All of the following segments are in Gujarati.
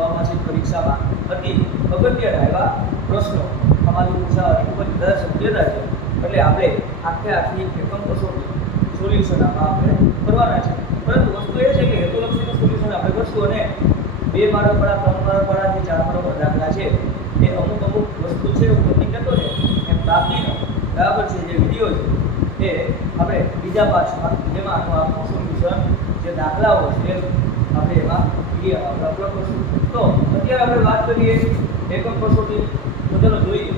કૌમાસિક પરીક્ષામાં અતિ અગત્યના એવા પ્રશ્નો અમારું પૂછાવાની ખૂબ જ વધારે શક્યતા છે. એટલે આપણે આખી એકમ કસોટી સોલ્યુશન આપણે કરવાના છે. પરંતુ વસ્તુ એ છે કે હેતુલક્ષીનું સોલ્યુશન આપણે કરશું અને 2 માર્કવાળા 3 માર્કવાળા જે 4 માર્કવાળા દાખલા છે એ અમુક વસ્તુ છે હું તમને કહેતો ને એમ બાકીનો બરાબર છે જે વિડીયો છે એ આપણે બીજા પાછમાં જેમાં આનું સોલ્યુશન જે દાખલાઓ છે આપણે એમાં વિડીયોમાં અપલોડ કરશું. તો અત્યારે આપણે વાત કરીએ એકમ કસોટી. તો ચાલો જોઈએ.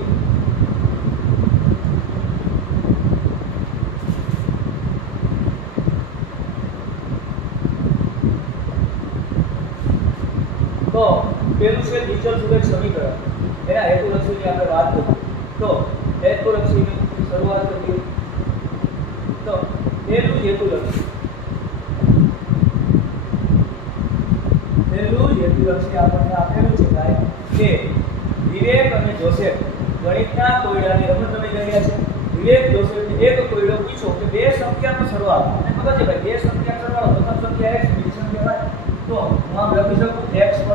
તો પેલું છે ડિજિટલ સુરેખ સમીકરણ. એના હેતુલક્ષીની આપણે વાત કરીએ તો હેતુલક્ષીની શરૂઆત કરીએ. તો પેલું હેતુલક્ષી આપણને આપેલું છે ભાઈ કે વિવેક અને જોસેફ ગણિતના કોયડાની રમત રમી રહ્યા છે. વિવેક જોસેફને એક કોયડો પૂછો કે 2 સંખ્યાનો સરવાળો. અને ખબર છે ભાઈ 2 સંખ્યાનો સરવાળો પ્રથમ સંખ્યા x બીજી સંખ્યા y. તો હું આમ લખી શકું x + y =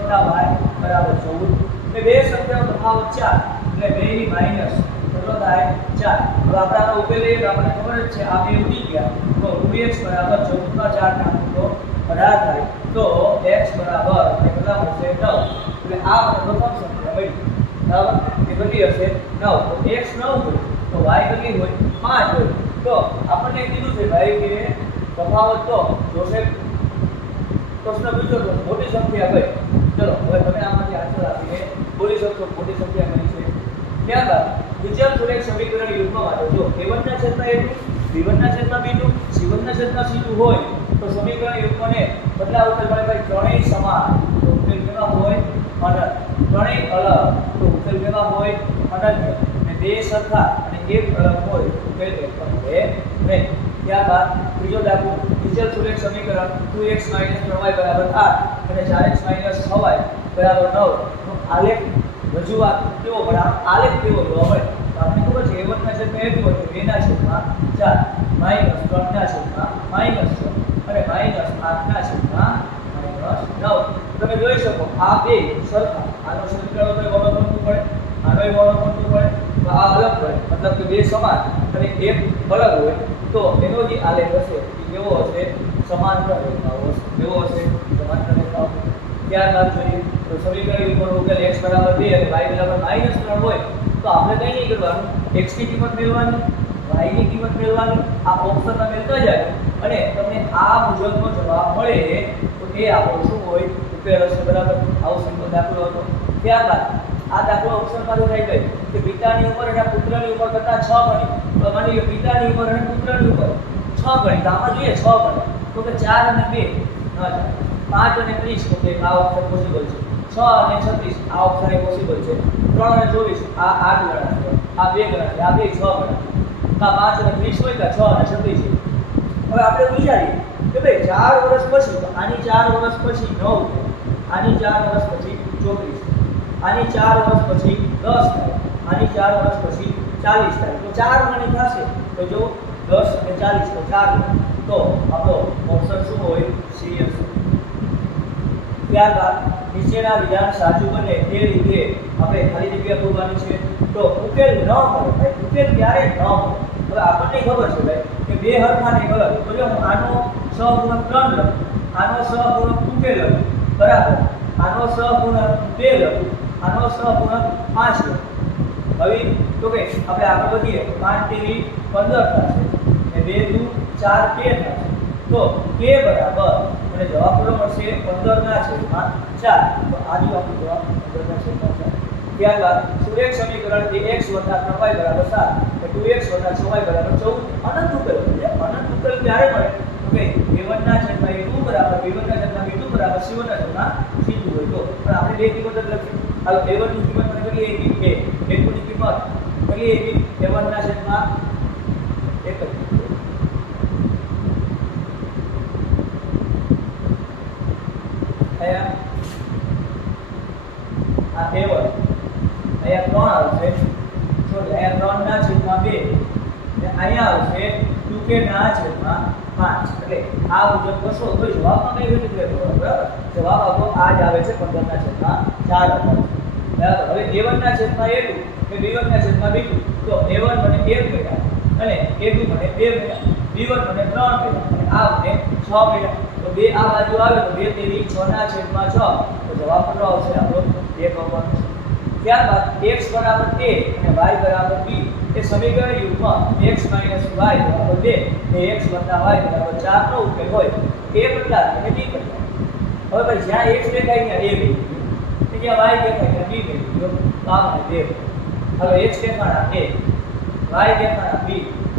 14. એટલે 2 સંખ્યાનો તફાવત 4 એટલે 2 ની માઈનસ કેટલો થાય 4. હવે આપણે આનો ઉકેલ લઈએ તો આપણને ખબર જ છે આ બે ઉડી ગયા તો 2x = 14 + 4 નાખો તો 18 થાય. તો x બરાબર કેટલા મળશે 9. એટલે આ પ્રથમ સંખ્યા મળી બરાબર એ કેટલી હશે 9. તો x 9 હોય તો y કેટલી હોય 5 હોય. તો આપણને કીધું છે ભાઈ કે તફાવત તો જોસેફ પ્રશ્ન પૂછ્યો તો મોટી સંખ્યા કઈ. ચલો હવે તમે આમાંથી આન્સર આપીને બોલી શકશો મોટી સંખ્યા કઈ છે. ત્યારબાદ ડિજિટલ સુરેખ સમીકરણ યુગ્મ માટે જો a1 ના છેદમાં a2 b1 ના છેદમાં b2 c1 ના છેદમાં c2 હોય તો સમીકરણ યુગ્મને બદલા ઉકેલ મળે ભાઈ ત્રણેય સમાન તો ઉકેલ કેવા હોય અનંત. ત્રણેય અલગ તો ઉકેલ કેવા હોય અનન્ય. અને 2 સરખા અને 1 અલગ હોય ઉકેલ એક પણ હોય નહીં. ત્યારબાદ ત્રીજો દાખલો ડિજિટલ સુરેખ સમીકરણ 2x - 3y = 8 અને 4x - 6y = 9 નો આલેખ રજૂઆત કેવો મળે આલેખ કેવો જોવા મળે. તો આપણે ખબર છે a1 ના છેદમાં a2 હોય તો 2 ના છેદમાં 4 -3 ના છેદમાં -6 અને -8 ના છેદમાં -9. તમે જોઈ શકો આ બે સરખા આનો સમીકરણ તો વળો બનતું પડે આનોય વળો બનતું પડે તો આ અલગ પડે મતલબ કે બે સમાન અને એક અલગ હોય તો એનો જે આલેખ હશે એ કેવો હશે સમાંતર રેખાઓ હશે. કેવો હશે સમાંતર રેખાઓ. ત્યારબાદ જોઈએ તો સમીકરણ ઉપર ઉકેલ x = 2 અને y = -3 હોય તો આપણે કંઈ નહીં કરવાનું x ની કિંમત મેળવવાની y ની કિંમત મેળવવાની આ ઓપ્શનમાં મેળવતા જાય અને તમને આ મુજબનો જવાબ મળે તો એ આપણો શું હોય ઉકેલ હશે બરાબર. આવો સિમ્પલ દાખલો હતો. ત્યારબાદ આ દાખલો ઓપ્શનમાં થઈ ગઈ કે પિતાની ઉંમર અને પુત્રની ઉંમર કરતાં 6 ગણી. તો માની લો પિતાની ઉંમર અને પુત્રની ઉંમર 6 ગણી તો આમાં જોઈએ 6 ગણી તો કે 4 અને 2 ન જાય. 5 અને 30 તો કે આ ઓપ્શન પોસિબલ છે. 6 અને 36 આ ઓપ્શન એ પોસિબલ છે. 3 અને 24 આ 8 ગણા છે. આ 2 ગણા છે. આ બે 6 ગણા. કા 5 અને 30 હોય કે 6 અને 36. હવે આપણે વિચારીએ કે ભાઈ 4 વર્ષ પછી તો આની 4 વર્ષ પછી 9 થાય. આની 4 વર્ષ પછી 34. આની 4 વર્ષ પછી 10 થાય. આની 4 વર્ષ પછી 40 થાય. તો 4 ગણી થશે તો જો 10 અને 40 તો 4 ગણી. તો આપણો ઓપ્શન શું હોય સી હશે. ત્યારબાદ નીચેના વિધાન સાચું બને તે રીતે આપણે ખાલી જગ્યા પૂરવાની છે. તો ઉકેલ ન મળે ભાઈ ઉકેલ ક્યારે ન મળે. હવે આપણને ખબર છે ભાઈ કે બે હરખા ને અલગ તો જો હું આનો સહગુણક 3 લઉં આનો સહગુણક ઉકેલ લઉં બરાબર. આનો સહગુણક 2 લઉં આનો સહગુણક 5 લઉં. હવે તો કે આપણે આગળ વધીએ 5 તેરી 15 થશે અને 2 દુ 4 13 થશે. તો k બરાબર અને જવાબ કેટલો મળશે 15 ના છેદમાં 4. તો આ જો આપણો જવાબ 15 ના છેદમાં 4. ત્યારબાદ સુરેખ સમીકરણ જે x + 3y = 7 અને 2x + 6y = 14 અનંત ઉકેલ. અનંત ઉકેલ ક્યારે મળે તો કે a1 ના છેદમાં a2 બરાબર b1 ના છેદમાં b2 બરાબર c1 ના છેદમાં c2 હોય તો. પણ આપણે બે કિંમત જ લખી. હાલો a1 ની કિંમત મને કેટલી આવી a2 ની કિંમત કેટલી આવી a1 ના છેદમાં 1 જ. અહીંયા આ a1 અહીંયા 3 આવશે. સોરી અહીંયા 3 ના છેદમાં 2 અને અહીંયા આવશે 2 કે ના છેદમાં 5 એટલે આ મુજબ કરશો તો જવાબમાં કઈ રીતે ફેર કરો બરાબર જવાબ આપણો આ જ આવે છે 15 ના છેદમાં 4 બરાબર હવે a1 ના છેદમાં a2 કે b1 ના છેદમાં b2 તો a1 મને 1 મળ્યા અને a2 મને 2 મળ્યા b1 મને 3 મળ્યા અને આ મને 6 મળ્યા તો બે આ બાજુ આવે તો 2 તેરી 6 ના છેદમાં 6 તો જવાબ કેટલો આવશે આપણો 1 આવવાનો છે ત્યારબાદ x બરાબર a અને y બરાબર b એ સમીકરણ યુગમાં x y બરાબર 2 એ x y બરાબર 4 નો ઉકેલ હોય a કેટલા અને b કેટલા હવે ભાઈ જ્યાં x દેખાય ત્યાં a મેળવી તો જ્યાં y દેખાય ત્યાં b મેળવી તો આ મને 2 હવે x દેખાણા a y દેખાણા b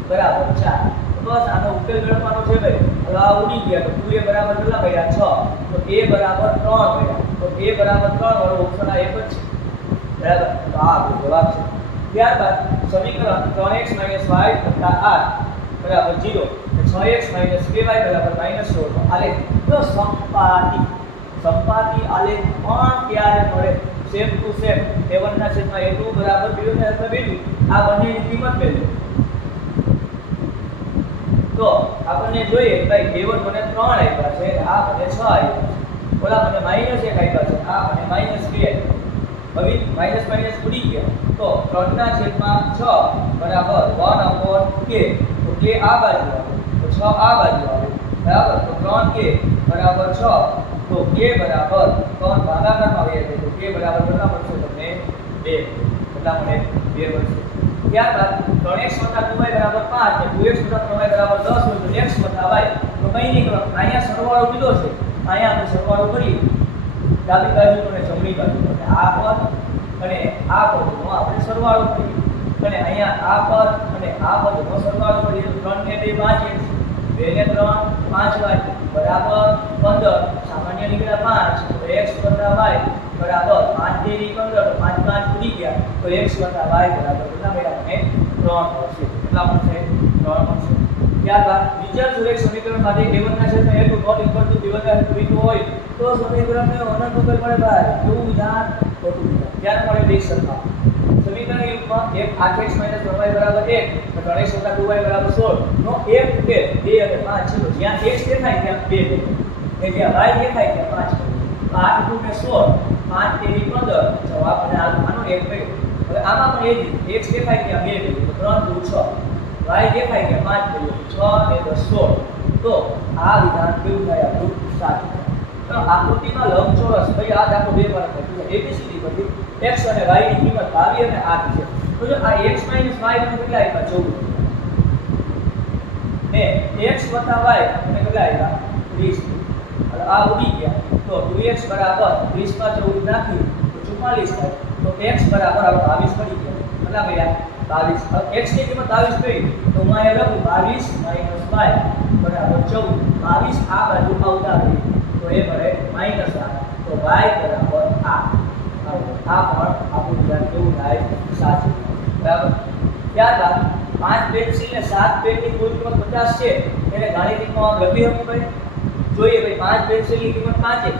બરાબર 4 બસ આનો ઉકેલ ગણવાનો છે ભાઈ હવે આ ઉડી ગયા તો 2a બરાબર કેટલા મળ્યા 6 તો a બરાબર 3 મળ્યા તો a બરાબર 3 વાળો ઓપ્શન આ એક જ છે બરાબર તો આ જવાબ છે ત્યારબાદ સમીકરણ 3x - y 8 બરાબર 0 અને 6x - 2y બરાબર -16 નો આલેખ તો સંપાતી આલેખ પણ ક્યારે મળે સેમ ટુ સેમ a1 ના છેદમાં a2 બરાબર b1 ના છેદમાં b2 આ બંનેની કિંમત મેળવો તો આપણને જોઈએ ભાઈ a1 મને 3 આપ્યા છે આ મને 6 આપ્યા છે ઓલા મને -1 આપ્યા છે આ મને -2 હવે માઈનસ માઈનસ ઉડી ગયા તો 3 ના છેદમાં 6 બરાબર 1/k તો k આ બાજુ આવે તો 6 આ બાજુ આવે બરાબર તો 3k બરાબર 6 તો k બરાબર 3 ભાગાકારમાં આવે તો k બરાબર કેટલા મળશે તમને 2 કેટલા મળે 2 મળશે ત્યારબાદ 3x + 2y બરાબર 5 અને 2x + 3y બરાબર 10 હોય તો x + y તો કઈ નહીં કરો અહીંયા સરવાળો કીધો છે અહીંયા આપણે સરવાળો કરીએ ડાબી બાજુ અને જમણી બાજુ આ પદ અને આ પદનો આપણે સરવાળો કરીએ અને અહીંયા આ પદ અને આ પદનો સરવાળો કરીએ તો 3 ને 2 5x 2 ને 3 5y બરાબર 15 સામાન્ય નીકળ્યા 5 તો x + y બરાબર 5 તેરી 15 તો 5 5 ઉડી ગયા તો x + y બરાબર કેટલા મળ્યા મને 3 મળશે કેટલા મળશે 3 મળશે ત્યારબાદ બીજા સુરેખ સમીકરણ માટે a1 ના છેદમાં a2 not equal to b1 ના છેદમાં b2 હોય તો સમીકરણને અનંત ઉકેલ મળે ભાઈ કેવું વિધાન ખોટું વિધાન ક્યારે મળે બે સરખા સમીકરણ યુગમાં f 8x - 1y બરાબર 1 તો 3x + 2y બરાબર 16 નો એક ઉકેલ 2 અને 5 છે તો જ્યાં x દેખાય ત્યાં 2 અને જ્યાં y દેખાય ત્યાં 5 8 * 2 ને 16 5 તેરી 15 જવાબ અને આનો એક મળ્યો હવે આમાં પણ એ જ x દેખાય ત્યાં 2 મળ્યું તો 3 * 2 6 y દેખાય કે 5 મળ્યું 6 ને 10 16 તો આ વિધાન કેવું થાય આપણું સાચું તો આકૃતિમાં લંબચોરસ ભાઈ આ દાખલો બે વાર કર્યો એબીસીડી પરથી x અને y ની કિંમત 22 અને 8 છે તો જો આ x - y મને કેટલા આપ્યા 14 ને x + y મને કેટલા આપ્યા 30 હવે આ ઉડી ગયા તો 2x બરાબર 30 માં 14 નાખ્યું તો 44 થાય તો x બરાબર 22 પડી ગયા કેટલા મળ્યા 22 x ની કિંમત 22 થઈ તો હું અહીંયા લખું 22 - y બરાબર 14 22 આ બાજુ આવતા રહી તો એ મળે -8 તો y બરાબર 8 આ પણ આપણું વિધાન કેવું થાય સાચું બરાબર ત્યારબાદ 5 પેન્સિલ ને 7 પેનની કુલ કિંમત 50 છે એને ગાણિતિકમાં લખી શકું ભાઈ જોઈએ ભાઈ 5 પેન્સિલની કિંમત 5x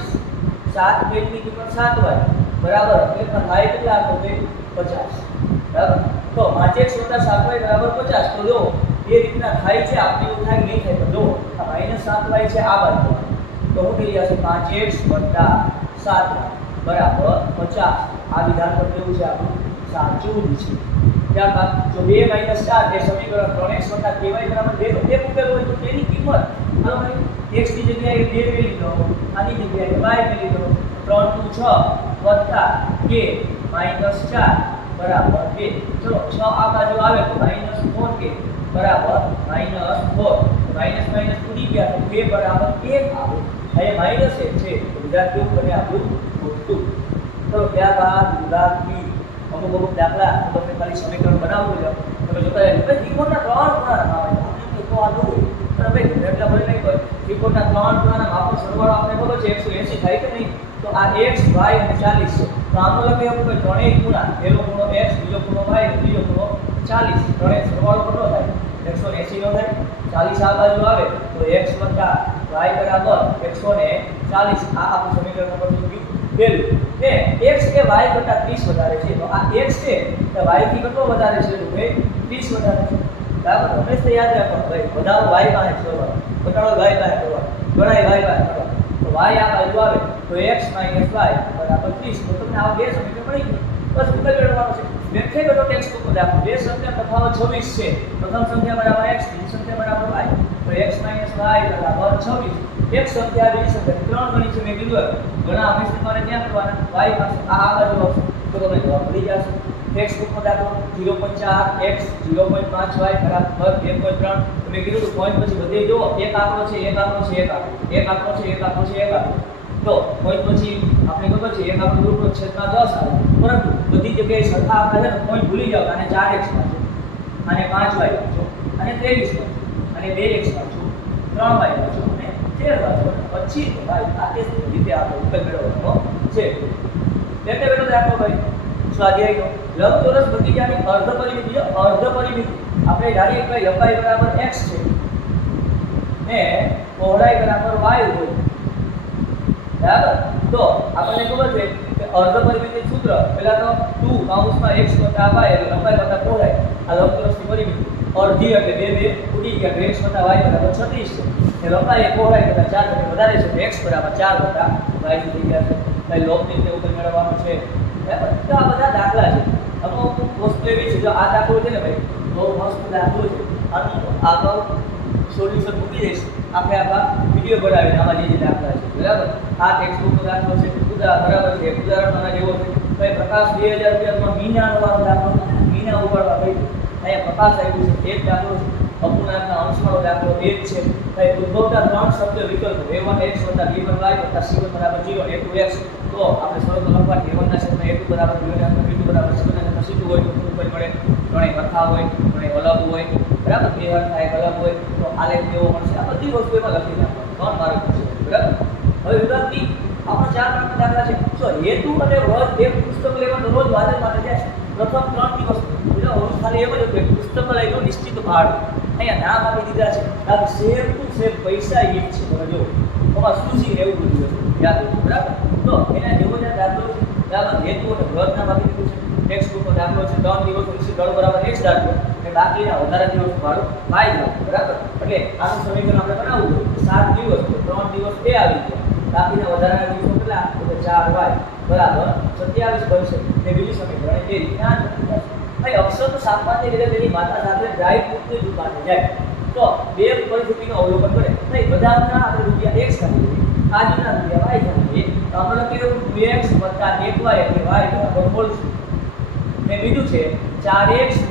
7 પેનની કિંમત 7y બરાબર એટલે થાય કેટલા તો 50 બરાબર તો 5x + 7y બરાબર 50 તો જો એ રીતના થાય છે આપણે એવું થાય નહીં થાય તો જો આ -7y છે આ બાજુ તો હું થઈ જશે 5x + 7y બરાબર 50 આ વિધાન પર કેવું છે આપણું સાચું છે ત્યારબાદ જો 2 - 4 એ સમીકરણ 3x + ky બરાબર 2 તો એક ઉકેલ હોય તો તેની કિંમત હાલો ભાઈ x ની જગ્યાએ 2 મેળવી લો આની જગ્યાએ y મેળવી લો 3 * 6 + k - 4 બરાબર 2 ચલો 6 આ બાજુ આવે તો -4k બરાબર -4 માઈનસ માઈનસ ઉડી ગયા તો k બરાબર 1 આવે અહીંયા -1 છે તો વિધાન કેવું બને આપણું ખોટું તો ત્યારબાદ વિભાગ બી અમુક દાખલા તમને ખાલી સમીકરણ બનાવવું છે તમે જોતા રહેજો ભાઈ ત્રિકોણના 3 ખૂણાના માપ આપણે તો આ દો પણ ભાઈ એટલા ભલે નહીં હોય ત્રિકોણના 3 ખૂણાના માપનો સરવાળો આપણે ખબર છે 180 થાય કે નહીં તો આ x y અને 40 છે તો આનો લખી આપણે ત્રણેય ખૂણા પહેલો ખૂણો x બીજો ખૂણો y અને ત્રીજો ખૂણો 40 ત્રણેય સરવાળો કેટલો થાય 180 નો થાય 40 આ બાજુ આવે તો x + y બરાબર 140 આ આપણું સમીકરણ નંબર 2 પહેલું ને x એ y કરતા 30 વધારે છે તો આ x છે તો y થી કેટલો વધારે છે તો ભાઈ 30 વધારે છે બરાબર હંમેશા યાદ રાખો ભાઈ વધારો y પાસે કરવાનો ઘટાડો y પાસે કરવાનો ગણાય y પાસે કરવાનો તો y આ બાજુ આવે તો x - y બરાબર 30 તો તમને આવા બે સમીકરણ મળી ગયું બસ ઉકેલ મેળવવાનો છે વ્યક્તિગત ટેક્સ્ટ બુક દાખલો બે સંખ્યા તફાવત 26 છે પ્રથમ સંખ્યા બરાબર x બીજી સંખ્યા બરાબર y તો x - y બરાબર 26 એક સંખ્યા બીજી સંખ્યા ત્રણ ગણી છે મેં કીધું ઘણા હંમેશા તમારે ક્યાં કરવાના y પાસે આ બાજુ આવશે તો તમે જવાબ મળી જશે ટેક્સ્ટ બુકમાં દાખલો 0.4 x 0.5 y બરાબર 1.3 મેં કીધું તો પોઈન્ટ પછી બધે જો એક આંકડો છે એક આંકડો છે એક આંકડો છે એક આંકડો છે એક આંકડો તો પોઈન્ટ પછી આપણે ખબર છે એક આંકડો રૂટનો છેદમાં 10 આવે પરંતુ બધી જગ્યાએ સરખા આંકડા છે પોઈન્ટ ભૂલી જાવ અને 4x માં છે અને 5y વાંચો અને 23 અને 2x વાંચો 3y વાંચો અને 13 વાંચો પછી તો ભાઈ આ તે રીતે આપણે ઉકેલ મેળવવાનો છે એટલે બેટો દાખલો ભાઈ સ્વાધ્યાયનો લંબચોરસ બગીચાની અર્ધ પરિમિતિ આપણે ધારીએ કે લંબાઈ બરાબર x છે ને પહોળાઈ બરાબર y હોય બરાબર તો આપણને ખબર છે કે અર્ધ પરિમિતિ સૂત્ર પહેલા તો 2 કૌંસમાં x y એટલે લંબાઈ વત્તા પહોળાઈ આ લંબચોરસની પરિમિતિ અડધી એટલે બે ઉડી ગયા તો x વત્તા y બરાબર 36 છે એ લંબાઈ એ પહોળાઈ કરતા 4 કરતા વધારે છે તો x બરાબર 4 વત્તા y થઈ ગયા છે ભાઈ લોગની રીતે ઉકેલ મેળવવાનો છે બરાબર તો આ બધા દાખલા છે અમુક વસ્તુ એવી છે જો આ દાખલો છે ને ભાઈ બહુ મસ્ત દાખલો છે આનું આગળ સોલ્યુશન મૂકી દઈશ આપણે આખા વિડીયો બનાવીને આમાં જે દાખલા છે બરાબર આ ટેક્સ્ટ બુકનો દાખલો છે બરાબર છે ઉદાહરણ આના જેવો છે ભાઈ પ્રકાશ 2000 રૂપિયામાં મીનાનો વાળો દાખલો મીના ઉપાડવા ભાઈ અહીંયા પ્રકાશ આવ્યું છે એક દાખલો છે અપૂર્ણાંકના અંશવાળો દાખલો એક છે ભાઈ ઉદ્ભવતા ત્રણ શબ્દ વિકલ્પો a1 x + b1 y + c1 બરાબર 0 a2 x તો આપણે શરતો લખવા a1 ના છેદમાં a2 બરાબર b1 ના છેદમાં b2 બરાબર c1 ના છેદમાં c2 હોય તો શું ઉપર મળે ત્રણેય સરખા હોય ત્રણેય અલગ હોય બરાબર બે હરખા એક અલગ હોય તો આલેખ કેવો મળશે આ બધી વસ્તુ એમાં લખી નાખવાનું 3 માર્ક છે બરાબર હવે વિદ્યાર્થી આપણા 4 માર્કના દાખલા છે તો હેતુ અને વ્રત એક પુસ્તક લેવા દરરોજ વાદળ માટે જાય પ્રથમ 3 દિવસ એટલે હું ખાલી એમ જ હતું કે પુસ્તક લઈનું નિશ્ચિત ભાડું અહીંયા નામ આપી દીધા છે આ સેમ ટુ સેમ પૈસા એક છે તમે જો આમાં શું છે એવું બધું યાદ રાખો બરાબર તો એના જેવો જ દાખલો છે બરાબર હેતુ અને વ્રત નામ આપી દીધું છે ટેક્સ્ટ બુકનો દાખલો છે 3 દિવસ નિશ્ચિત ભાડું બરાબર x દાખલો અને બાકીના વધારે દિવસ ભાડું y દાખલો બરાબર એટલે આનું સમીકરણ આપણે બનાવવું હોય 7 દિવસ તો 3 દિવસ એ આવી ગયા બાકીના વધારાના દિવસો કેટલા તો 4y બરાબર 27 બનશે તે બીજું સમીકરણ એ રીતના ભાઈ અક્ષર તો સામાન્ય રીતે તેની માતા સાથે ડ્રાય ફ્રૂટની દુકાને જાય તો બે પરિસ્થિતિનું અવલોકન કરે ભાઈ બદામના આપણે રૂપિયા x કાઢી આજના રૂપિયા y કાઢીએ તો આપણે લખીએ 2x + 1y એટલે y બરાબર બોલશું ને બીજું છે 4x +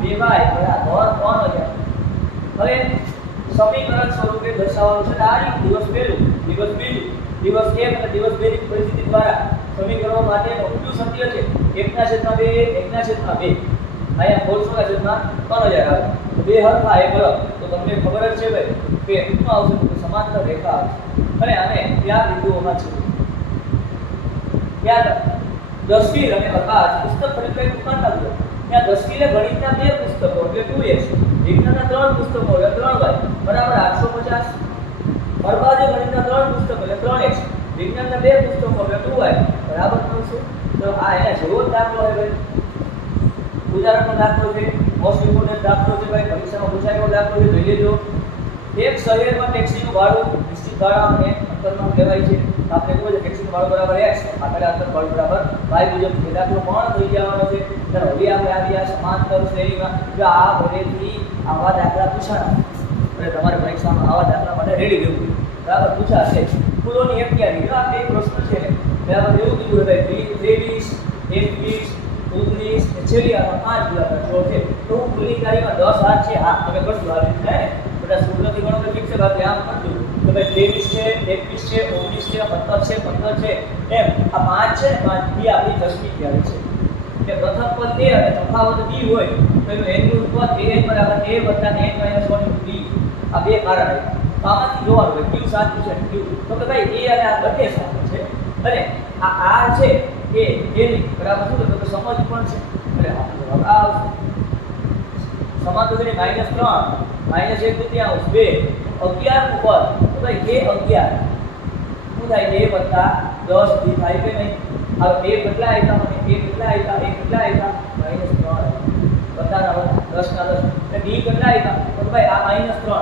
2y બરાબર 3000 હવે સમીકરણ સ્વરૂપે દર્શાવવાનું છે આ દિવસ પહેલું દિવસ બીજું દિવસ 1 અને દિવસ 2 ની પરિસ્થિતિ દ્વારા સમીકરણો માટે ઊંચું સત્ય છે 1/2 1/2 અહીંયા 4/3000 આવે તો બે હરખા એક અલગ તો તમને ખબર જ છે ભાઈ કે શું આવશે તો સમાંતર રેખા આવશે અને આને ત્યાં બિંદુઓમાં છે ત્યાં દસવીર અને પ્રકાશ પુસ્તક ખરીદવા દુકાનના ગયા ત્યાં દસવીરે ગણિતના બે પુસ્તકો એટલે 2x વિજ્ઞાનના 3 પુસ્તકો એટલે 3y બરાબર 850 અરબાજે ગણિતના 3 પુસ્તકો એટલે 3x વિજ્ઞાનના 2 પુસ્તકો એટલે 2y બરાબર 900 તો આ એના જેવો દાખલો છે ભાઈ ઉદાહરણનો દાખલો છે મોસ્ટ ઇમ્પોર્ટન્ટ દાખલો છે ભાઈ પરીક્ષામાં પૂછાયેલો દાખલો છે જોઈ લેજો એક શહેરમાં ટેક્સીનું ભાડું નિશ્ચિત ભાડા અને અંતરનું લેવાય છે આપણે કહ્યું છે ટેક્સીનું ભાડું બરાબર x આપેલા અંતર ભાડું બરાબર y મુજબ છે દાખલો પણ થઈ જવાનો છે ચાલો હવે આપણે આવ્યા સમાંતર શ્રેણીમાં જો આ ભરેથી આવા દાખલા પૂછાણા એટલે તમારે પરીક્ષામાં આવા દાખલા માટે રેડી રહેવું બરાબર પૂછાશે ફૂલોની અગિયારી આ બે પ્રશ્ન છે બરાબર એવું કીધું ભાઈ 23 21 19 છેલ્લી આમાં 5 ગુલાબના છોડ છે તો હું ફૂલની કારીમાં 10 હાથ છે હા તમે કરજો આ રીતે થાય બધા સૂત્રથી ગણો તો ઠીક છે બાકી આમ કરજો તો ભાઈ 23 છે 21 છે 19 છે 17 છે 15 છે એમ આ 5 છે 5 બી આપણી દસમી ક્યારે છે કે પ્રથમ પદ a અને તફાવત b હોય તો એનું n નું પદ a બરાબર a + n - 1 b આ બે કારણ છે આમાંથી જોવાનું હોય q સાચું છે q તો કે ભાઈ a અને આ બંને સાચું છે અને આ r છે એ ની બરાબર શું તો સમજ પણ છે એટલે આ સમાંતર છે -3 -1/2 2 11 નું પદ તો ભાઈ a 11 શું થાય a + 10 b થાય કે નહીં હવે a કેટલા આવ્યા મને a કેટલા આવ્યા -3 બધાના 10 ના 10 એટલે d કેટલા આવ્યા તો ભાઈ આ -3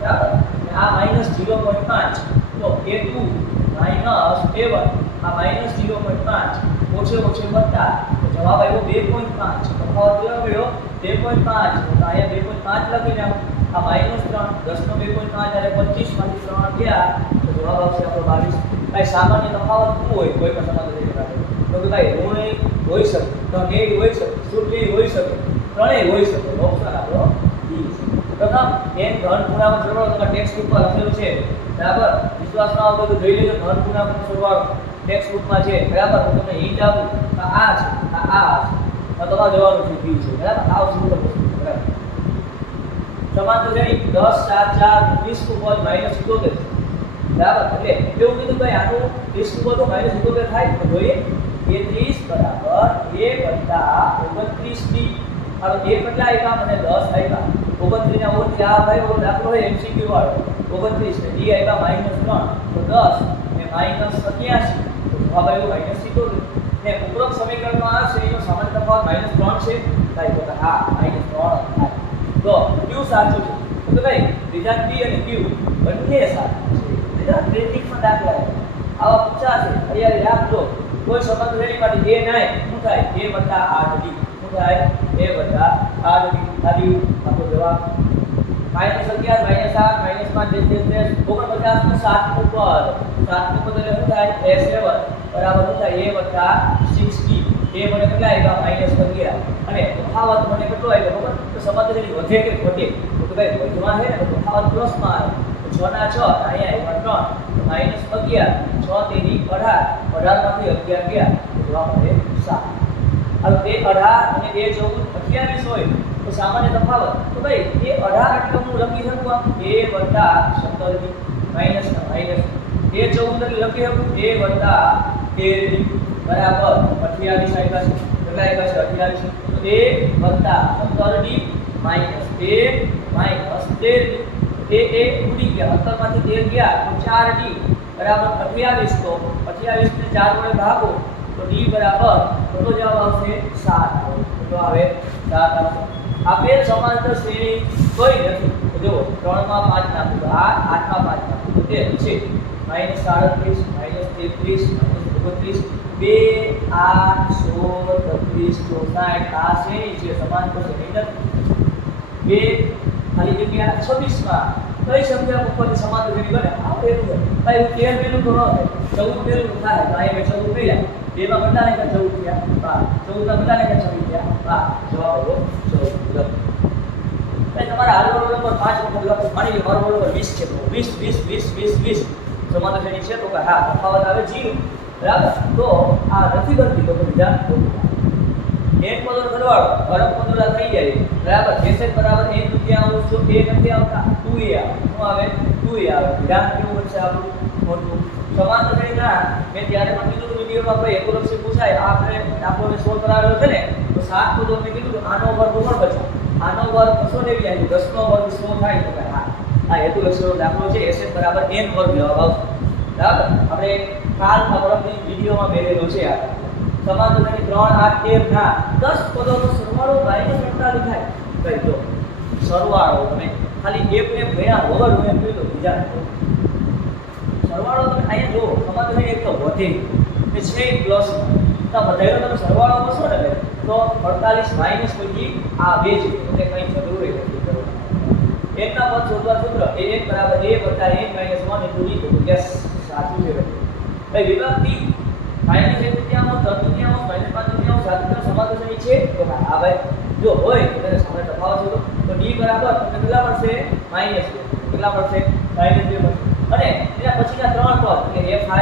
બરાબર આ -0.5 તો a2 a1 આ -0.5 ઓછે ઓછે વત્તા તો જવાબ આવ્યો 2.5 તફાવત કેટલો મળ્યો 2.5 તો અહીંયા 2.5 લખીને આ -3 10 નો 2.5 એટલે 25 માંથી 3 ગયા તો જવાબ આવશે આપણો 22 ભાઈ સામાન્ય તફાવત શું હોય કોઈ પણ સમાધાન કરી શકે તો કે ભાઈ ઋણ હોઈ શકે ધન હોઈ શકે શુદ્ધ હોઈ શકે ત્રણેય હોઈ શકે ઓપ્શન આપણો ડી છે પ્રથમ n ધન પૂર્ણાંક સરવાળો તમારા ટેક્સ્ટ બુક પર લખેલું છે બરાબર વિશ્વાસ ન આવતો તો જોઈ લેજો ધન પૂર્ણાંકનો સરવાળો ટેક્સ્ટ બુકમાં છે બરાબર હું તમને હિન્ટ આપું આ છે આ છે તમારે જવાનું છે બી છે બરાબર આવ સિમ્પલ વસ્તુ બરાબર સમાંતર શ્રેણી 10 7 4 20 નું પદ -77 બરાબર એટલે એવું કીધું ભાઈ આનું 20 નું પદ -77 થાય તો જોઈએ 30 બરાબર 2 29 ડી હવે 1 કેટલા આવ્યા મને 10 આવ્યા 29 ના ઓર આ ભાઈ ઓલો દાખલો છે એમસીક્યુ વાળો 29 ને ડી આવ્યા -3 તો 10 ને -87 તો જવાબ આવ્યો -77 ને ઉપરોક્ત સમીકરણમાં આ શ્રેણીનો સામાન્ય તફાવત -3 છે ભાઈ તો હા -3 થાય તો q સાચું છે તો ભાઈ વિધાન p અને q બંને સાચું છે એટલે પ્રેક્ટિકમાં દાખલા આવા પૂછાશે તૈયારી રાખજો કોઈ સંબંધ શ્રેણી માટે a ના શું થાય a 8d શું થાય a 8d ખાલી આપણો જવાબ -11 -8 -5 49 નું 7 નું પદ 7 નું પદ એટલે શું થાય a7 બરાબર શું થાય a 6d એ મને કેટલા આવ્યા -11 અને તફાવત મને કેટલો આવ્યો ખબર તો સમાધાન વધે કે ઘટે તો ભાઈ વધવા છે ને તો તફાવત પ્લસમાં આવે 6 ના 6 અહીંયા આવ્યા 3 -11 6 તેરી 18 માંથી 11 ગયા તો જવાબ આવે 7 હવે તે 18 અને 2 14 28 હોય તો સામાન્ય તફાવત તો ભાઈ એ 18 એટલે હું લખી શકું આમ a 17 માઈનસ ના માઈનસ a 14 એટલે લખી શકું a 13 બરાબર 28 આવ્યા છે કેટલા આવ્યા છે 28 તો a 17d માઈનસ a 13 એ ઉડી ગયા 17 માંથી 13 ગયા તો 4d બરાબર 28 તો 28 ને 4 વડે ભાગો તો d બરાબર કેટલો જવાબ આવશે 7 તો આવે 7 આવશે આપેલ સમાંતર શ્રેણી કોઈ નથી તો જો 3 માં 5 નાખું તો આ 8 માં 5 નાખું તો તે છે -37 -33 -29 2 8 16 32 64 આ શ્રેણી છે સમાંતર શ્રેણી નથી બે ખાલી જગ્યા 26 માં કઈ સંખ્યા ઉપરની સમાંતર શ્રેણી બને આ પેલું ભાઈ 13 પેલું તો ન થાય 14 પેલું થાય તો અહીંયા 14 પેલા બેમાં કેટલા ને 14 થયા 14 ના કેટલા ને 26 થયા જવાબ આવ્યો 14 ભાઈ તમારા હાલ રોલ નંબર 5 વખત લખો માની લો મારો રોલ નંબર 20 છે તો 20 સમાંતર શ્રેણી છે તો કે હા તફાવત આવે 0 બરાબર તો આ નથી બનતી તો બીજા એક પદનો સરવાળો ઘરક પદોડા થઈ જાય બરાબર જેસે બરાબર 1 દુતિયાંશ જો a નથી આવતા 2a આવે શું આવે 2a આવે વિધાન કેવું બનશે આપણું મોટું સમાંતર શ્રેણીના મેં ત્યારે પણ કીધું હતું વિડિયોમાં ભાઈ એકોલક્ષી પૂછાય આપણે દાખલોને સોલ્વ કરાવેલો છે ને તો 7 પદો મેં કીધું આનો વર્ગ કોણ બચે આનો વર્ગ 290 આવી 10 નો વર્ગ 100 થાય તો હા આ એકોલક્ષીનો દાખલો છે s બરાબર n વર્ગ જવાબ આવશે બરાબર આપણે કાલ પરમની વિડિયોમાં મેળવેલો છે આ સમાંતર શ્રેણી 3 8 13 ના 10 પદોનો સરવાળો -48 થાય કઈ દો સરવાળો તમે ખાલી એક ને ભેળા વગર હું એમ કહી દો બીજા સરવાળો તમે અહીંયા જો સમાંતર શ્રેણી એક તો વધે કે છે પ્લસ તો બધાયનો તમે સરવાળો કરશો ને તો 48 માઈનસ પછી આ બે છે એટલે કઈ જરૂર નથી કરવાની એકના પદ શોધવા સૂત્ર a 1 બરાબર a વત્તા n માઈનસ 1 ઇન્ટુ d તો યસ સાચું છે ભાઈ વિભાગ b માઈનસ 1 દુતિયાંશ 3 દુતિયાંશ માઈનસ 5 દુતિયાંશ 7 દુતિયાંશ સમાંતર શ્રેણી છે તો હા ભાઈ જો હોય તો તેને સામાન્ય તફાવત શોધો તો d બરાબર તમને કેટલા મળશે માઈનસ 2 કેટલા મળશે માઈનસ 2 મળશે અને એના પછીના ત્રણ પદ એટલે a5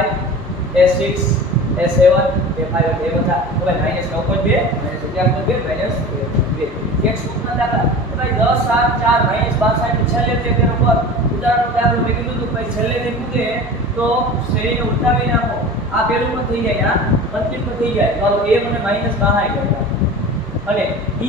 a6 a7 a5 એટલે એ બધા તો ભાઈ માઈનસ 9.2 માઈનસ 11.2 માઈનસ 2 એક સૂત્રના દાખલા તો ભાઈ 10 7 4 માઈનસ 62 છેલ્લે તે તેનો પર ઉદાહરણનો દાખલો મેં કીધું તો ભાઈ છેલ્લે તે મૂકે તો શ્રેણીને ઉલટાવી નાખો આ પેલું પણ થઈ જાય આ અંતિમ પણ થઈ જાય ચાલો a મને માઈનસ 62 ગયા અને d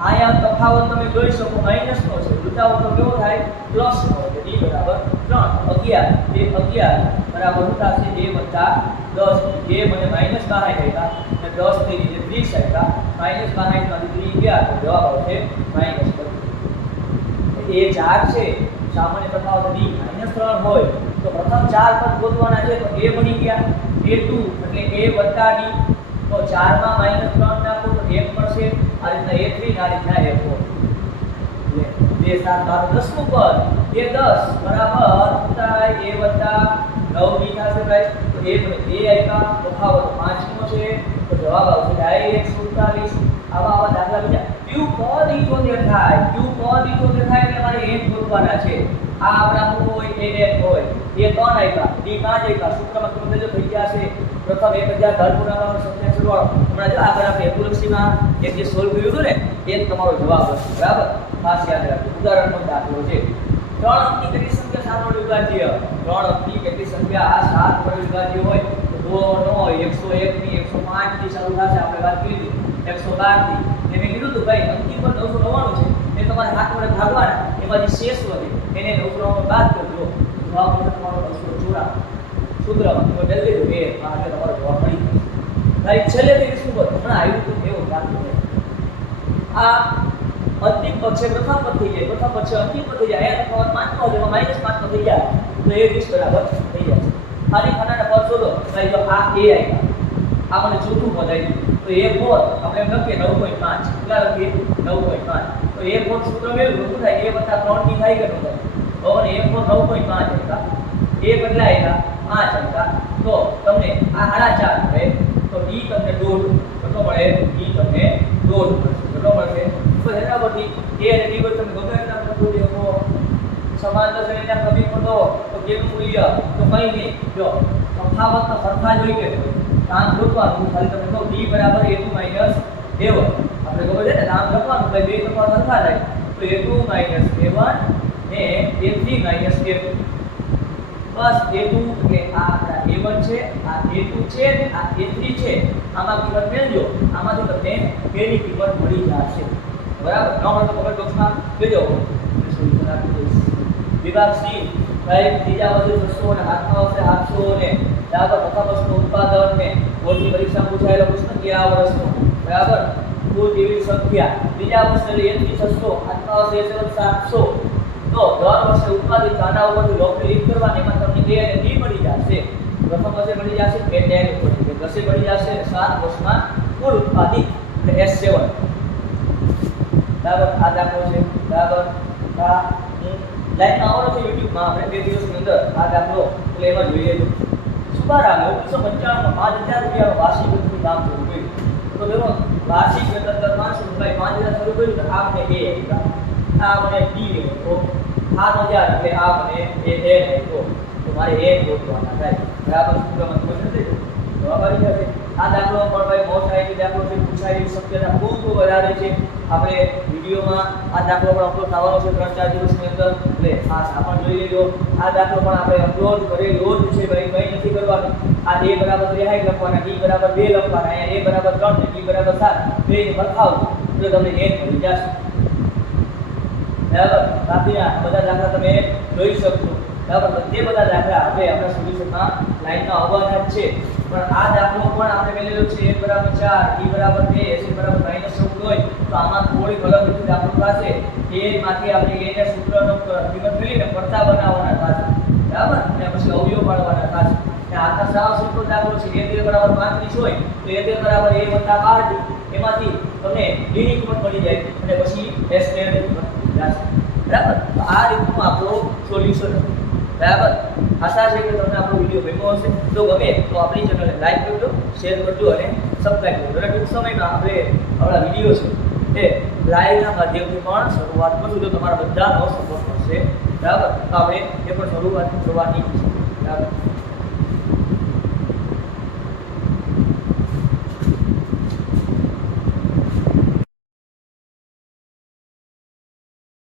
આયા તફાવત તમે જોઈ શકો માઈનસ નો છે ઉલટાવો તો કેવો થાય પ્લસ નો એટલે d બરાબર 3 11 2 11 બરાબર શું થશે a વત્તા 10 a મને માઈનસ 12 આપ્યા અને 10 થઈ રીતે 30 આપ્યા માઈનસ 12 માંથી 3 ગયા તો જવાબ આવશે માઈનસ 32 એ 4 છે સામાન્ય તફાવત b -3 હોય તો પ્રથમ 4 પદ ગોતવાના છે તો a બની ગયા a2 એટલે a વત્તા d તો 4 માં -3 નાખો તો 1 મળશે આ રીતના a3 આ રીતના a4 2 7 12 10 નું પદ a10 બરાબર થાય a વત્તા 9 b થશે ભાઈ તો a આપ્યા તફાવત 5 નો છે તો જવાબ આવશે ડાયરેક્ટ 47 આવા દાખલા બીજા q પદ 78 થાય q પદ 78 થાય એટલે મારે એક ગોતવાના છે આ આપણા શું હોય a n હોય a 3 આપ્યા d 5 આપ્યા સૂત્રમાં તમે જો થઈ ગયા છે પ્રથમ 1000 ઘર પુરાવાનો સંખ્યા સરવાળો હમણાં જો આગળ આપણે એપ્રોક્સીમાં એક જે સોલ્વ કર્યું હતું ને એ જ તમારો જવાબ હશે બરાબર ખાસ યાદ રાખજો ઉદાહરણનો દાખલો છે 3 અંકની કેટલી સંખ્યા 7 વડે વિભાજ્ય 3 અંકની કેટલી સંખ્યા આ 7 વડે વિભાજ્ય હોય તો નો 101 ની 105 થી શરૂ થશે આપણે વાત કરી હતી 112 થી મેં કીધું હતું ભાઈ અંકની પર 999 છે એ તમારે 7 વડે ભાગવાના એમાંથી શેષ વધે એને 999 બાદ કરજો જવાબ મળશે તમારો 994 સૂત્રમાં તમે જલ્દી દો એ આ તમારો જવાબ મળી જશે ભાઈ છેલ્લે થી શું બોલ હમણાં આવ્યું તો એવું દાખલો છે આ અંતિમ પદ છે પ્રથમ પદ થઈ જાય પ્રથમ પદ છે અંતિમ પદ થઈ જાય આ તફાવત 5 નો જેમાં -5 નો થઈ જાય તો એ 20 બરાબર થઈ જાય ખાલી ખાનાના પદ શોધો ભાઈ જો આ a આપ્યા આ મને ચોથું પદ આવ્યું તો a4 આપણે એમ લખીએ 9.5 કેટલા લખીએ 9.5 તો a4 સૂત્ર મેળવ્યું શું થાય a વત્તા 3 ની થાય કે ન થાય તો મને a4 9.5 હતા a કેટલા આવ્યા 5 હતા તો તમને આ 4.5 મળે તો d તમને 1.5 કેટલો મળે d તમને 1.5 મળશે કેટલો મળશે તો એના પરથી a અને d પર તમે ગમે એટલા લખો દેખો સમાંતર શ્રેણીના ક્રમિક પદો તો કેનું મૂલ્ય તો કઈ નહીં જો તફાવતનો સરખા જ હોય કે નામ લખવાનું ખાલી તમે કહો d બરાબર a2 a1 આપણે ખબર છે ને નામ લખવાનું ભાઈ બે તફાવત સરખા થાય તો a2 a1 ને a3 a2 બસ a2 કે આ આપણા a1 છે આ a2 છે ને આ a3 છે આમાં કિંમત મેળજો આમાંથી તમને a ની કિંમત મળી જશે બરાબર ન મળે તો કમેન્ટ બોક્સમાં કહેજો સોલ્યુશન આપી દઈશ વિભાગ સી ભાઈ ત્રીજા વર્ષે 600 અને હાથમાં વર્ષે 700 ને બરાબર પ્રથમ વર્ષનું ઉત્પાદન ને બોર્ડની પરીક્ષા પૂછાયેલો પ્રશ્ન કે આ વર્ષનો બરાબર કુલ જેવી સંખ્યા ત્રીજા વર્ષે એટલે 600 હાથમાં વર્ષે 700 તો દર વર્ષે ઉત્પાદિત કાંડા ઉપરથી લોગને લીક કરવાને એમાં તમને a અને b મળી જશે પ્રથમ વર્ષે મળી જશે બે ટેગ ઉપરથી દસે મળી જશે અને 7 વર્ષમાં કુલ ઉત્પાદિત એટલે S7 બરાબર આ દાખલો છે બરાબર આ લાઈનમાં આવવાનો છે YouTube માં આપણે 2 દિવસની અંદર આ દાખલો એટલે એમાં જોઈ લેજો સુબારામ 1995 માં 5000 રૂપિયાનો વાર્ષિક વેતનનું કામ શરૂ કર્યું તો તેનો વાર્ષિક વેતન દર 500 રૂપિયા 5000 શરૂ કર્યું તો આ મને a આ મને d તો 7000 એટલે આ મને a તો મારે a ગોતવાના થાય બરાબર સૂત્રમાં તમે સમજી જજો જવાબ આવી જશે આ દાખલો પણ ભાઈ મોસ્ટ આઈટી દાખલો છે પૂછાયેલી શક્યતા ખૂબ વધારે છે આપણે વિડિયોમાં આ દાખલો પણ અપલોડ થવાનો છે 3-4 દિવસની અંદર એટલે ખાસ આ પણ જોઈ લેજો આ દાખલો પણ આપણે અપલોડ કરેલો જ છે ભાઈ કંઈ નથી કરવાનું આ a બરાબર 2 લખવાના d બરાબર 2 લખવાના અહીંયા a બરાબર 3 ને d બરાબર 7 બે ને લખાવો તો તમને એક મળી જશે બરાબર બાકી આ બધા દાખલા તમે જોઈ શકશો બરાબર તે બધા દાખલા આપણે આપણા સોલ્યુશનમાં લાઈનમાં આવવાના જ છે પણ આ દાખલો પણ આપણે મેળવેલો છે a બરાબર 4 d બરાબર 2 s બરાબર -14 હોય તો આમાં થોડીક અલગ રીતે દાખલો થશે a માંથી આપણે a ના સૂત્રનો કિંમત મેળવીને પડતા બનાવવાના થશે બરાબર અને પછી અવયવ પાડવાના થશે અને આ તો સાવ સિમ્પલ દાખલો છે a બરાબર 35 હોય તો a બરાબર a 12 d એમાંથી તમને d ની કિંમત મળી જાય અને પછી s ની કિંમત જશે બરાબર તો આ રીતનું આપણો સોલ્યુશન બરાબર આશા છે કે તમને આપણો વિડિયો ગમ્યો હશે જો ગમે તો આપણી ચેનલને લાઈક કરજો શેર કરજો અને સબસ્ક્રાઇબ કરજો અને ટૂંક સમયમાં આપણે આપણા વિડિયો છે એ લાઈવના માધ્યમથી પણ શરૂઆત કરશું તો તમારા બધાનો સપોર્ટ મળશે બરાબર તો આપણે એ પણ શરૂઆત કરવાની છે બરાબર